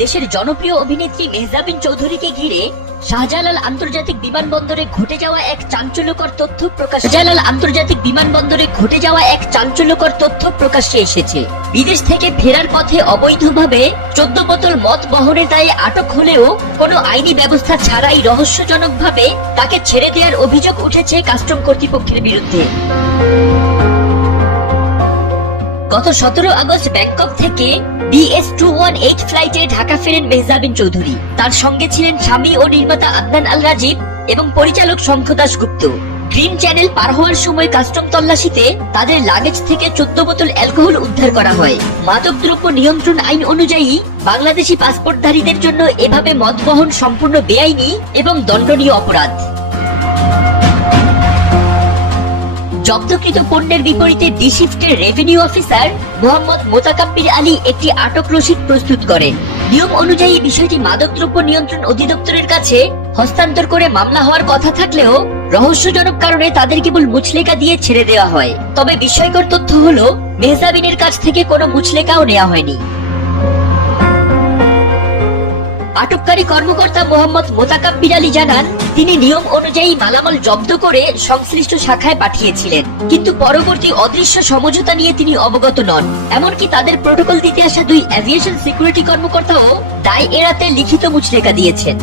দেশের জনপ্রিয় অভিনেত্রী মেহজাবিন চৌধুরীকে ঘিরে শাহজালাল আন্তর্জাতিক বিমানবন্দরে ঘটে যাওয়া এক চাঞ্চল্যকর তথ্য প্রকাশ্যে এসেছে। বিদেশ থেকে ফেরার পথে অবৈধভাবে 14 বোতল মদ বহনের দায়ে আটক হলেও কোনো আইনি ব্যবস্থা ছাড়াই রহস্যজনকভাবে তাকে ছেড়ে দেওয়ার অভিযোগ উঠেছে কাস্টম কর্তৃপক্ষের বিরুদ্ধে। গত 17 আগস্ট ব্যাংকক থেকে BS218 ফ্লাইটে ঢাকা ফেরেন মেহজাবিন চৌধুরী। তার সঙ্গে ছিলেন স্বামী ও নির্মাতা আদনান আল রাজীব এবং পরিচালক শঙ্খ দাশগুপ্ত। গ্রিন চ্যানেল পার হওয়ার সময় কাস্টম তল্লাশিতে তাদের লাগেজ থেকে 14 বোতল অ্যালকোহল উদ্ধার করা হয়। মাদকদ্রব্য নিয়ন্ত্রণ আইন অনুযায়ী বাংলাদেশি পাসপোর্টধারীদের জন্য এভাবে মদ বহন সম্পূর্ণ বেআইনি এবং দণ্ডনীয় অপরাধ। জব্দকৃত পণ্যের বিপরীতে ডি শিফটের রেভিনিউ অফিসার মোহাম্মদ মোতাকাব্বির আলী একটি আটক রসিদ প্রস্তুত করেন। নিয়ম অনুযায়ী বিষয়টি মাদকদ্রব্য নিয়ন্ত্রণ অধিদপ্তরের কাছে হস্তান্তর করে মামলা হওয়ার কথা থাকলেও রহস্যজনক কারণে তাদের কেবল মুচলেকা দিয়ে ছেড়ে দেওয়া হয়। তবে বিস্ময়কর তথ্য হলো মেহজাবিনের কাছ থেকে কোনো মুচলেকাও নেওয়া হয়নি। আটককারী কর্মকর্তা মোহাম্মদ মোতাকাব্বির আলী জানান, তিনি নিয়ম অনুযায়ী মালামাল জব্দ করে সংশ্লিষ্ট শাখায় পাঠিয়েছিলেন, কিন্তু পরবর্তী অদৃশ্য সমঝোতা নিয়ে তিনি অবগত নন। এমনকি তাদের প্রটোকল দিতে আসা 2 এভিয়েশন সিকিউরিটি কর্মকর্তাও দায় এড়াতে লিখিত মুচলেকা দিয়েছেন।